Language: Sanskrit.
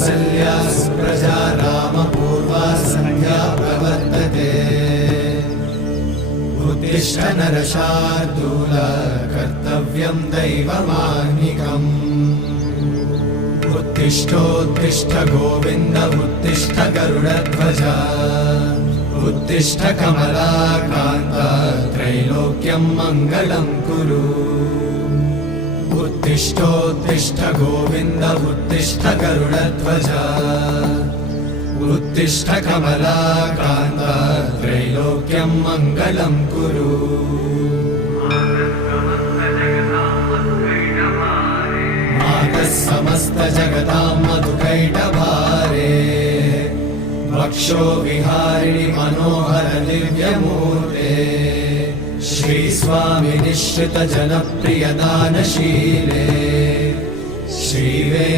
कौसल्या सुप्रजा रामपूर्वा सन्ध्या प्रवर्तते उत्तिष्ठ नरशार्दूल कर्तव्यं दैवमाह्निकम् उत्तिष्ठोत्तिष्ठ गोविन्द उत्तिष्ठ गरुडध्वज उत्तिष्ठ कमलाकान्त त्रैलोक्यं मङ्गलं कुरु उत्तिष्ठोत्तिष्ठ गोविन्द उत्तिष्ठ गरुडध्वज उत्तिष्ठ कमलाकान्त त्रैलोक्यं मङ्गलं कुरु मातः समस्त जगतां मधुकैटभारे वक्षो विहारिणि मनोहर दिव्यमूर्ते श्रीस्वामि निश्चित जनप्रिय दानशीले श्रीवे